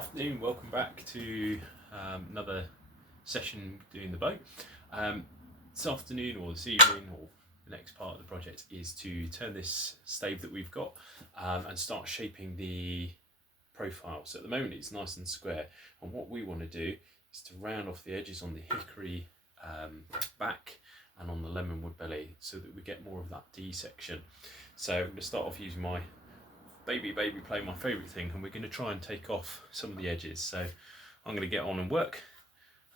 Afternoon, welcome back to another session doing the bow. This afternoon or this evening or the next part of the project is to turn this stave that we've got and start shaping the profile. So at the moment it's nice and square, and what we want to do is to round off the edges on the hickory back and on the lemon wood belly so that we get more of that D section. So I'm going to start off using my baby plane, my favourite thing, and we're going to try and take off some of the edges. So I'm going to get on and work,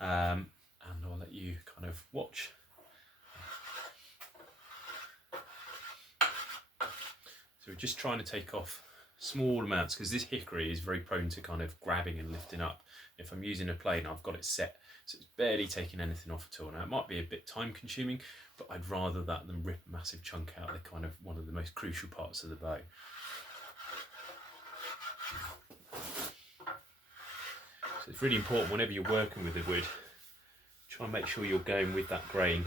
and I'll let you kind of watch. So we're just trying to take off small amounts because this hickory is very prone to kind of grabbing and lifting up. If I'm using a plane, I've got it set so it's barely taking anything off at all. Now it might be a bit time consuming, but I'd rather that than rip a massive chunk out. They're kind of one of the most crucial parts of the bow. So it's really important whenever you're working with the wood, try and make sure you're going with that grain.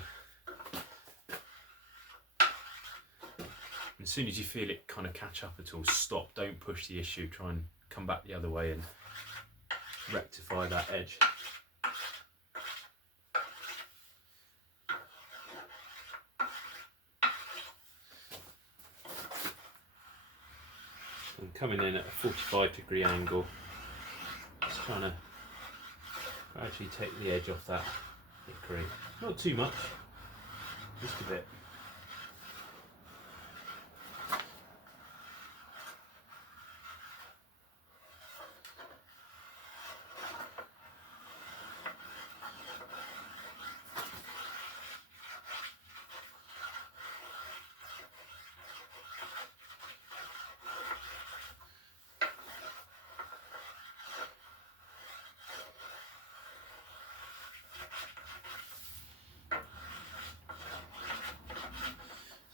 As soon as you feel it kind of catch up at all, stop, don't push the issue, try and come back the other way and rectify that edge. I'm coming in at a 45-degree angle, just trying to gradually take the edge off that hickory. Not too much, just a bit.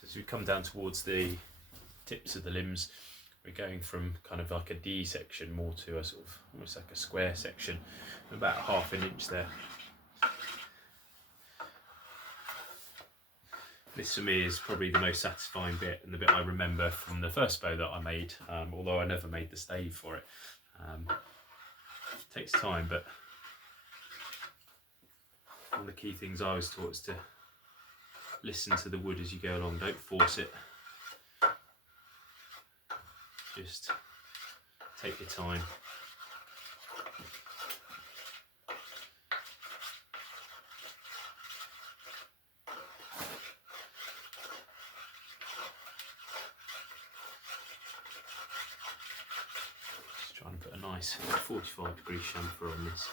As we come down towards the tips of the limbs, we're going from kind of like a D section more to a sort of almost like a square section, about half an inch there. This for me is probably the most satisfying bit and the bit I remember from the first bow that I made, although I never made the stave for it. It takes time, but one of the key things I was taught is to listen to the wood as you go along, don't force it, just take your time. Just trying to put a nice 45-degree chamfer on this.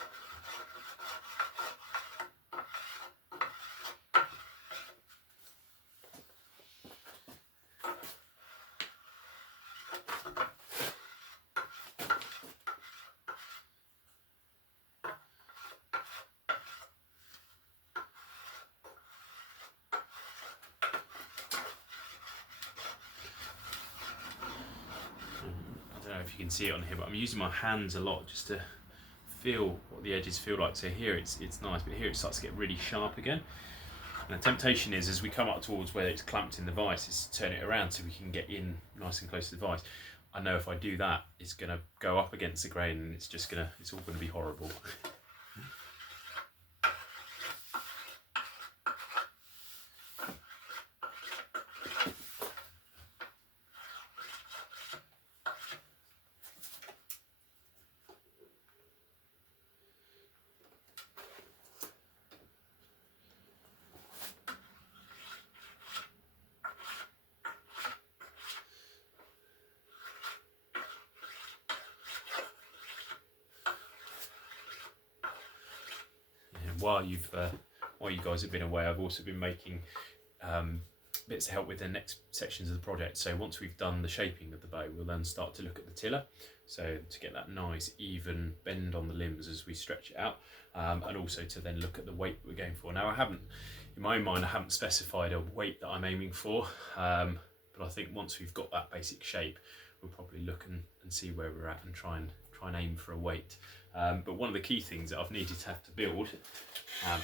I don't know if you can see it on here, but I'm using my hands a lot just to feel what the edges feel like. So here it's nice, but here it starts to get really sharp again. And the temptation is, as we come up towards where it's clamped in the vise, is to turn it around so we can get in nice and close to the vise. I know if I do that, it's going to go up against the grain and it's all going to be horrible. While you guys have been away, I've also been making bits to help with the next sections of the project. So once we've done the shaping of the bow, we'll then start to look at the tiller, so to get that nice even bend on the limbs as we stretch it out, and also to then look at the weight we're going for. Now in my own mind I haven't specified a weight that I'm aiming for, but I think once we've got that basic shape, we'll probably look and see where we're at and try and aim for a weight. But one of the key things that I've needed to have to build,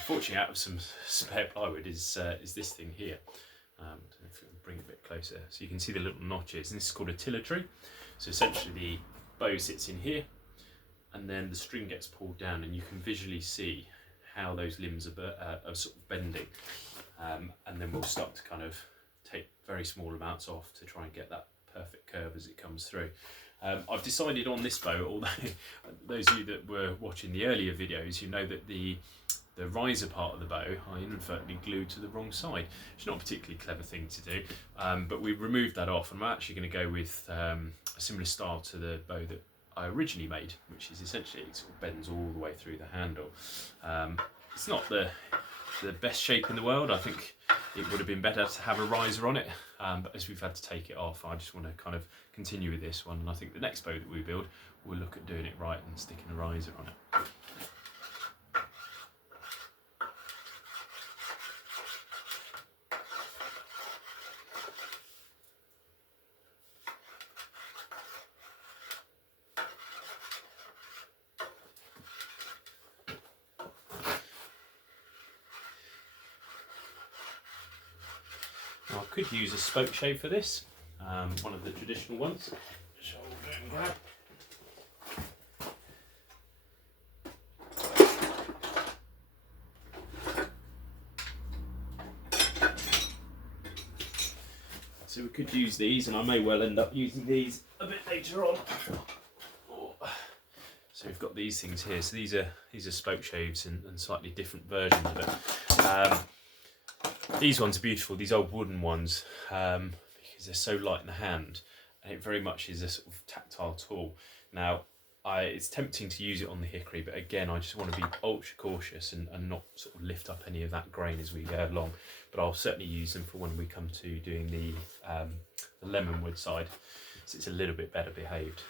fortunately out of some spare plywood, is this thing here. I don't know if we can bring it a bit closer so you can see the little notches, and this is called a tiller tree. So essentially the bow sits in here, and then the string gets pulled down, and you can visually see how those limbs are sort of bending, and then we'll start to kind of take very small amounts off to try and get that perfect curve as it comes through. I've decided on this bow, although those of you that were watching the earlier videos, you know that the riser part of the bow I inadvertently glued to the wrong side. It's not a particularly clever thing to do, but we removed that off, and I'm actually going to go with a similar style to the bow that I originally made, which is essentially it sort of bends all the way through the handle. It's not the best shape in the world. I think it would have been better to have a riser on it, but as we've had to take it off, I just want to kind of continue with this one, and I think the next bow that we build, we'll look at doing it right and sticking a riser on it. Now, I could use a spoke shave for this, one of the traditional ones. Shoulder and grab. So we could use these, and I may well end up using these a bit later on. So we've got these things here. So these are spoke shaves and slightly different versions of it. These ones are beautiful, these old wooden ones, because they're so light in the hand, and it very much is a sort of tactile tool. Now, it's tempting to use it on the hickory, but again, I just want to be ultra cautious and not sort of lift up any of that grain as we go along. But I'll certainly use them for when we come to doing the lemonwood side, so it's a little bit better behaved.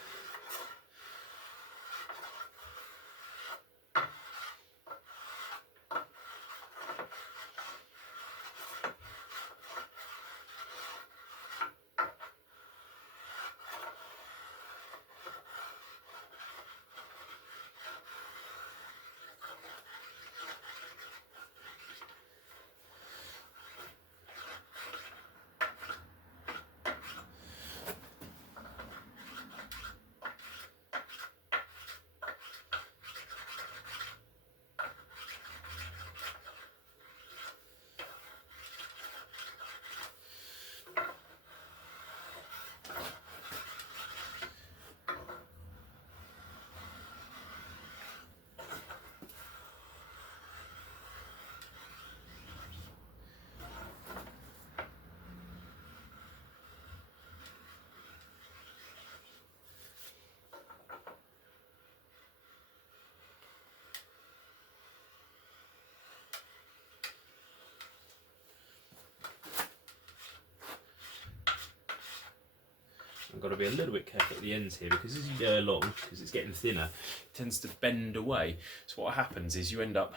I've got to be a little bit careful at the ends here, because as you go along, because it's getting thinner, it tends to bend away. So what happens is you end up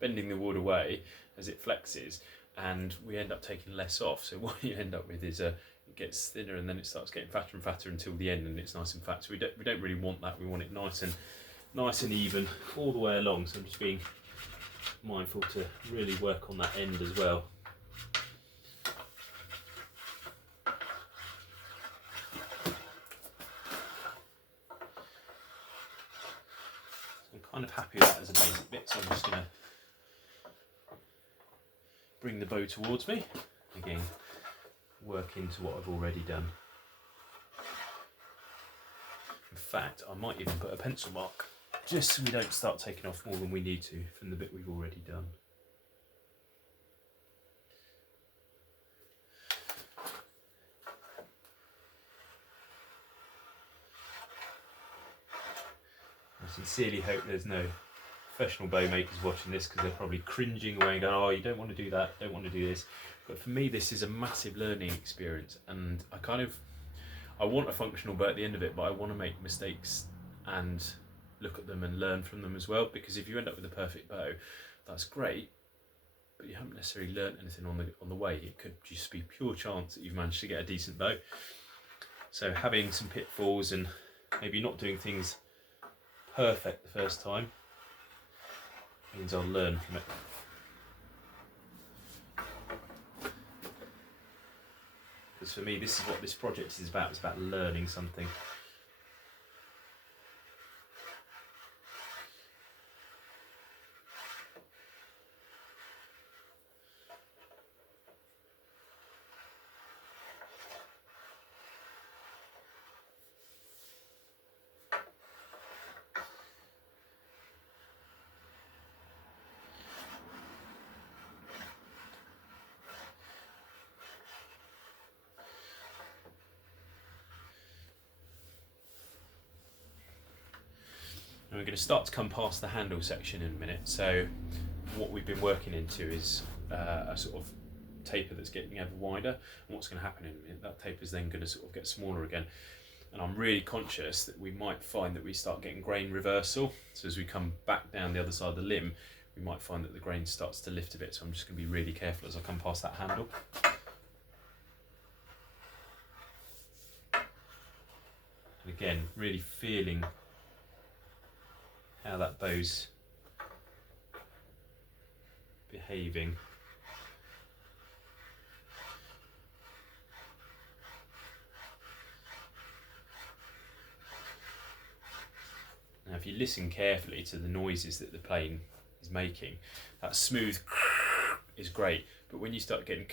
bending the wood away as it flexes, and we end up taking less off. So what you end up with is it gets thinner, and then it starts getting fatter and fatter until the end, and it's nice and fat. So we don't really want that. We want it nice and even all the way along. So I'm just being mindful to really work on that end as well. Kind of happy with that as a basic bit, so I'm just going to bring the bow towards me, again work into what I've already done. In fact, I might even put a pencil mark just so we don't start taking off more than we need to from the bit we've already done. I sincerely hope there's no professional bow makers watching this, because they're probably cringing away and going, oh, you don't want to do that, don't want to do this. But for me, this is a massive learning experience, and I want a functional bow at the end of it, but I want to make mistakes and look at them and learn from them as well, because if you end up with a perfect bow, that's great, but you haven't necessarily learnt anything on the way. It could just be pure chance that you've managed to get a decent bow. So having some pitfalls and maybe not doing things perfect the first time means I'll learn from it. Because for me, this is what this project is about. It's about learning something. And we're going to start to come past the handle section in a minute. So what we've been working into is a sort of taper that's getting ever wider, and what's going to happen in a minute, that taper is then going to sort of get smaller again. And I'm really conscious that we might find that we start getting grain reversal. So as we come back down the other side of the limb, we might find that the grain starts to lift a bit. So I'm just going to be really careful as I come past that handle. And again, really feeling how that bow's behaving. Now if you listen carefully to the noises that the plane is making, that smooth is great, but when you start getting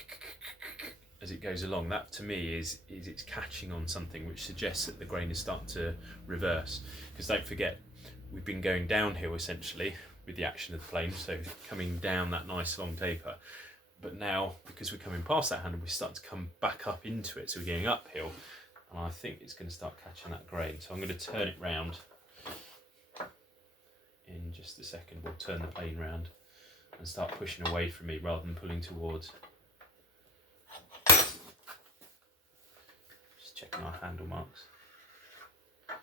as it goes along, that to me is it's catching on something, which suggests that the grain is starting to reverse. Because don't forget, we've been going downhill essentially with the action of the plane, so coming down that nice long taper. But now, because we're coming past that handle, we're starting to come back up into it, so we're getting uphill, and I think it's going to start catching that grain. So I'm going to turn it round in just a second. We'll turn the plane round and start pushing away from me rather than pulling towards. Just checking our handle marks. There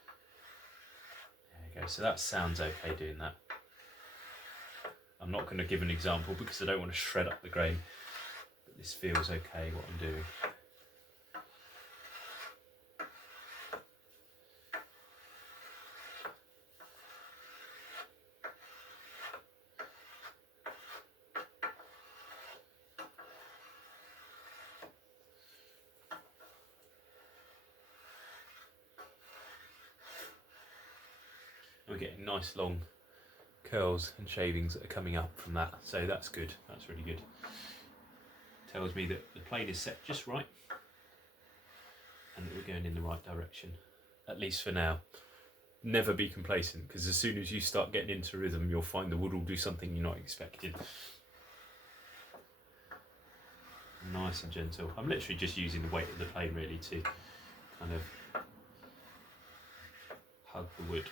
we go. So that sounds okay doing that. I'm not going to give an example because I don't want to shred up the grain, but this feels okay what I'm doing. We're getting nice long curls and shavings that are coming up from that, so that's good, that's really good. Tells me that the plane is set just right and that we're going in the right direction, at least for now. Never be complacent, because as soon as you start getting into rhythm, you'll find the wood will do something you're not expecting. Nice and gentle. I'm literally just using the weight of the plane really to kind of hug the wood.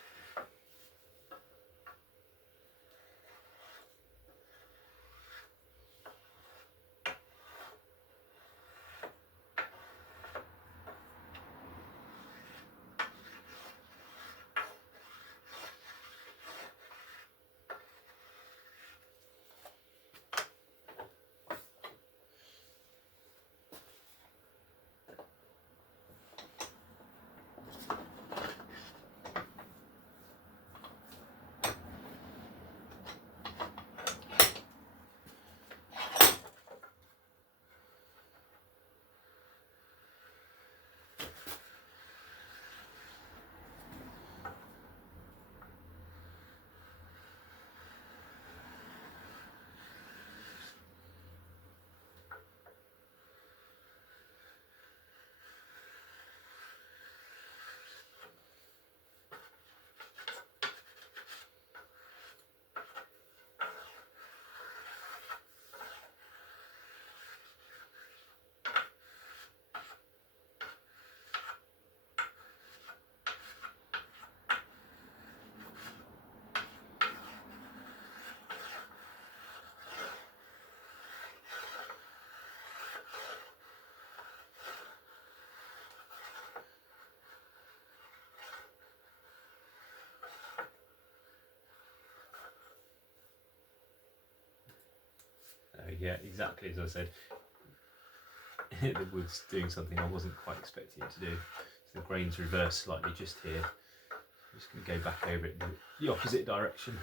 Yeah, exactly as I said. The wood's doing something I wasn't quite expecting it to do. So the grain's reversed slightly just here. I'm just going to go back over it in the opposite direction.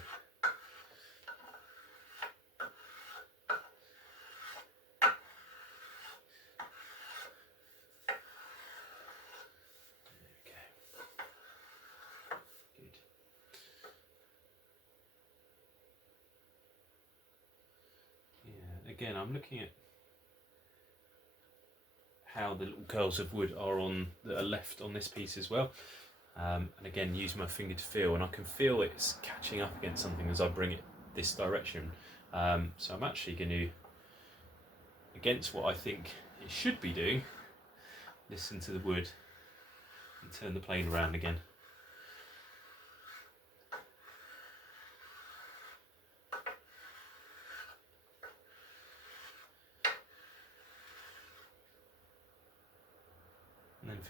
Again, I'm looking at how the little curls of wood are that are left on this piece as well, and again use my finger to feel, and I can feel it's catching up against something as I bring it this direction. So I'm actually going to, against what I think it should be doing, listen to the wood and turn the plane around again.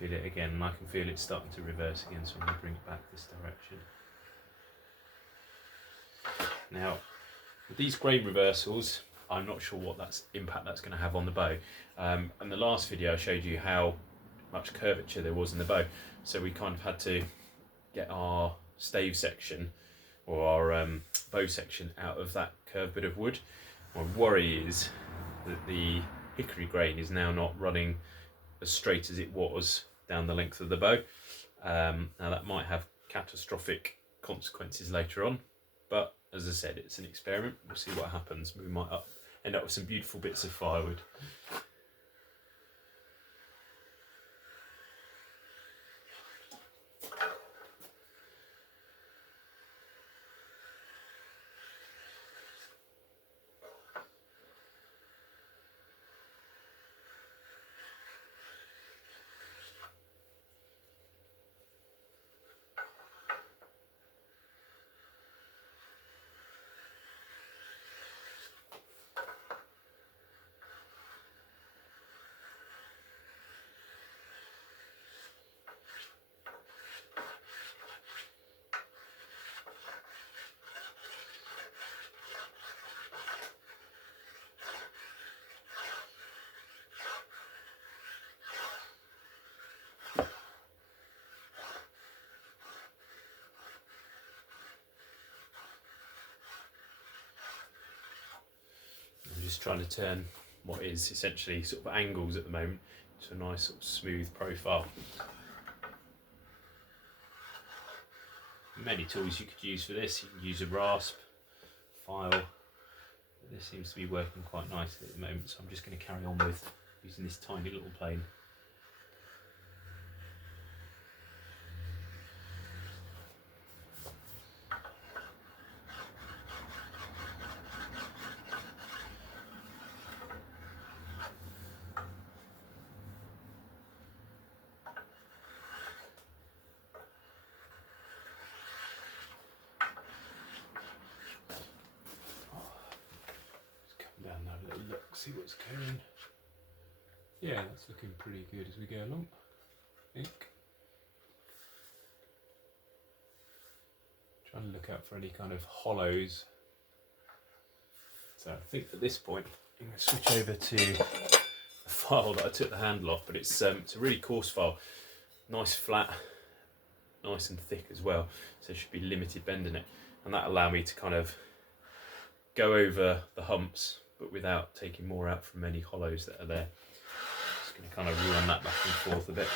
feel it again, and I can feel it starting to reverse again, so I'm going to bring it back this direction. Now, with these grain reversals, I'm not sure what impact that's going to have on the bow. And the last video I showed you how much curvature there was in the bow, so we kind of had to get our stave section or our bow section out of that curved bit of wood. My worry is that the hickory grain is now not running as straight as it was down the length of the bow. Now that might have catastrophic consequences later on, but as I said, it's an experiment. We'll see what happens. We might end up with some beautiful bits of firewood. Just trying to turn what is essentially sort of angles at the moment to a nice sort of smooth profile. Many tools you could use for this. You can use a rasp, file. This seems to be working quite nicely at the moment, so I'm just going to carry on with using this tiny little plane. Down, have a little look, see what's going. Yeah, that's looking pretty good as we go along, I think. Trying to look out for any kind of hollows. So I think at this point I'm going to switch over to the file that I took the handle off, but it's a really coarse file, nice flat, nice and thick as well, so there should be limited bend in it, and that allow me to kind of go over the humps but without taking more out from any hollows that are there. Just going to kind of run that back and forth a bit.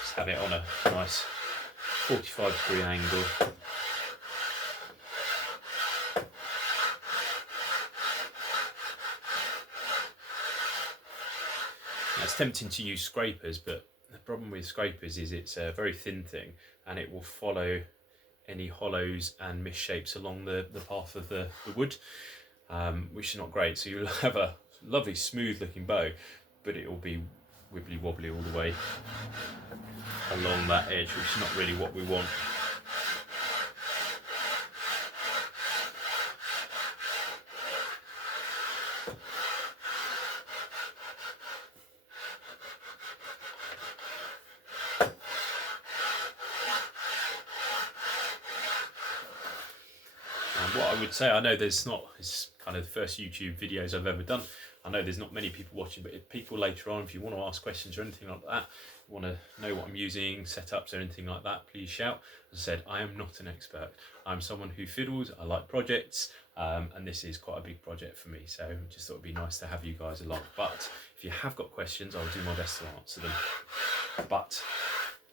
Just have it on a nice 45-degree angle. Now, it's tempting to use scrapers, but the problem with scrapers is it's a very thin thing and it will follow any hollows and misshapes along the path of the wood, which is not great. So you'll have a lovely smooth looking bow, but it will be wibbly wobbly all the way along that edge, which is not really what we want. What I would say, I know it's kind of the first YouTube videos I've ever done. I know there's not many people watching, but if people later on, if you want to ask questions or anything like that, want to know what I'm using, setups or anything like that, please shout. As I said, I am not an expert. I'm someone who fiddles, I like projects, and this is quite a big project for me, so I just thought it'd be nice to have you guys along. But if you have got questions, I'll do my best to answer them. But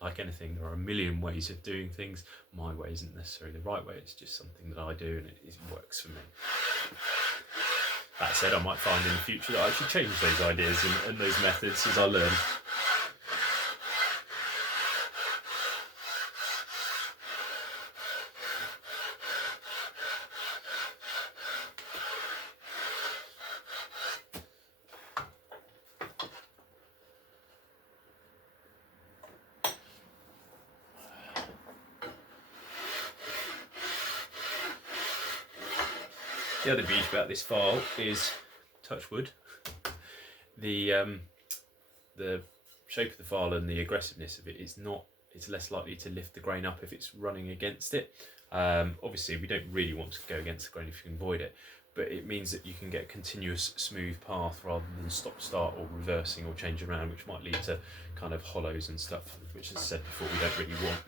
like anything, there are a million ways of doing things. My way isn't necessarily the right way, it's just something that I do and it works for me. That said, I might find in the future that I should change those ideas and those methods as I learn. The other beauty about this file is, touch wood, the shape of the file and the aggressiveness of it is not. It's less likely to lift the grain up if it's running against it. Obviously, we don't really want to go against the grain if you can avoid it, but it means that you can get a continuous smooth path rather than stop-start or reversing or change around, which might lead to kind of hollows and stuff, which, as I said before, we don't really want.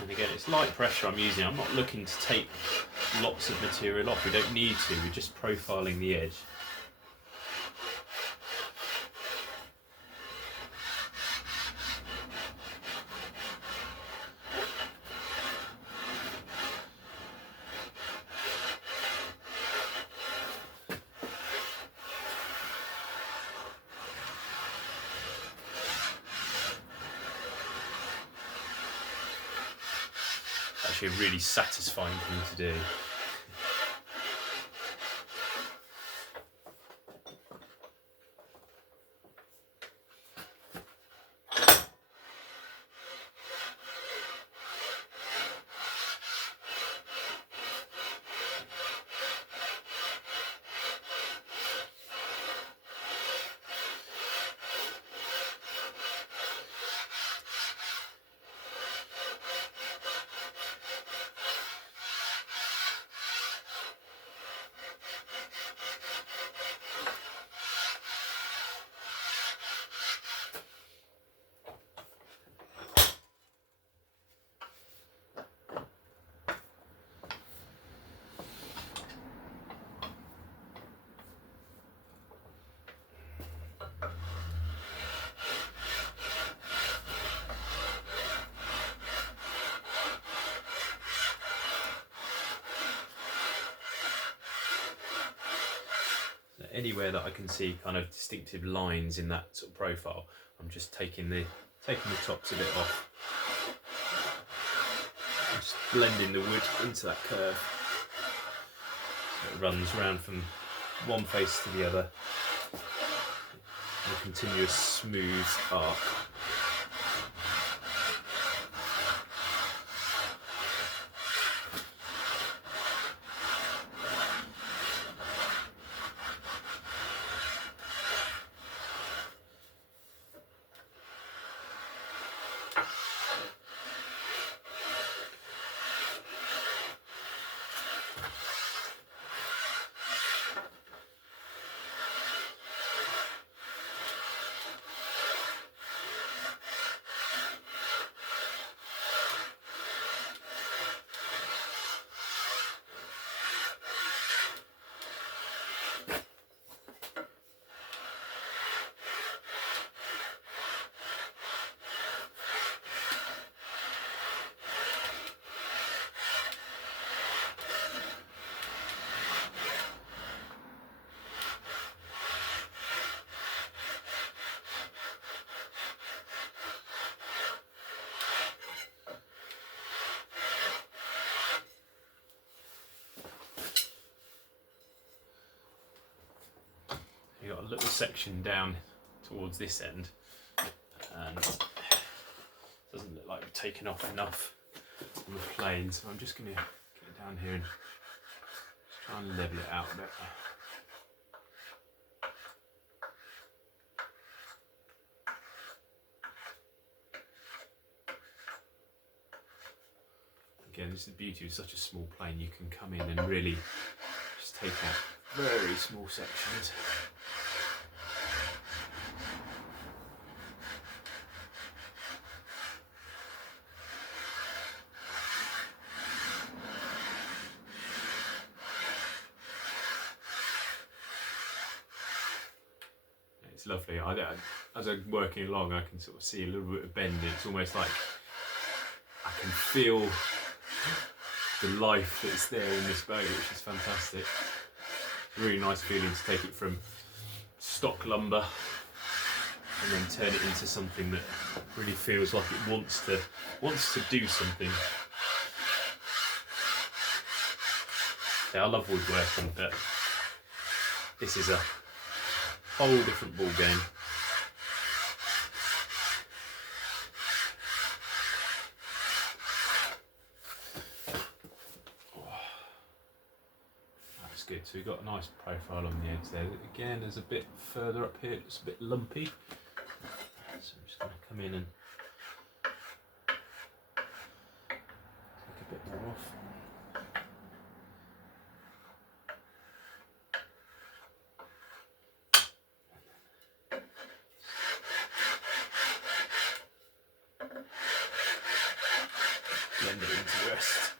And again, it's light pressure I'm using. I'm not looking to take lots of material off. We don't need to. We're just profiling the edge. Actually a really satisfying thing to do. Anywhere that I can see kind of distinctive lines in that sort of profile, I'm just taking the tops of it off, just blending the wood into that curve so it runs round from one face to the other in a continuous smooth arc. You've got a little section down towards this end, and it doesn't look like we've taken off enough on the plane, so I'm just going to get down here and try and level it out a bit. Again, this is the beauty of such a small plane. You can come in and really just take out very small sections. It's lovely. As I'm working along, I can sort of see a little bit of bend. It's almost like I can feel the life that's there in this bow, which is fantastic. Really nice feeling to take it from stock lumber and then turn it into something that really feels like it wants to do something. Yeah, I love woodworking, but this is a whole different ball game. That's good. So we've got a nice profile on the edge there. Again, there's a bit further up here, it's a bit lumpy. So I'm just going to come in and take a bit more off. Blend it into the rest.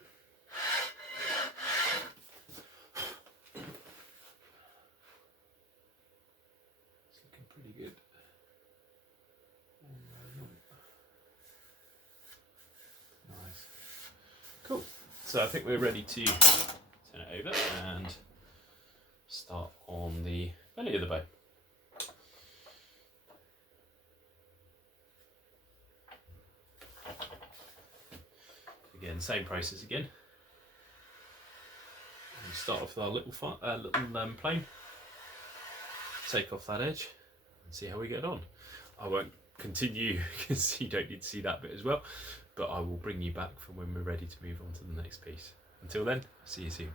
It's looking pretty good. Nice. Cool. So I think we're ready to turn it over and start on the belly of the bow. Again, same process again. And start off with our little plane. Take off that edge and see how we get on. I won't continue because you don't need to see that bit as well, but I will bring you back from when we're ready to move on to the next piece. Until then, see you soon.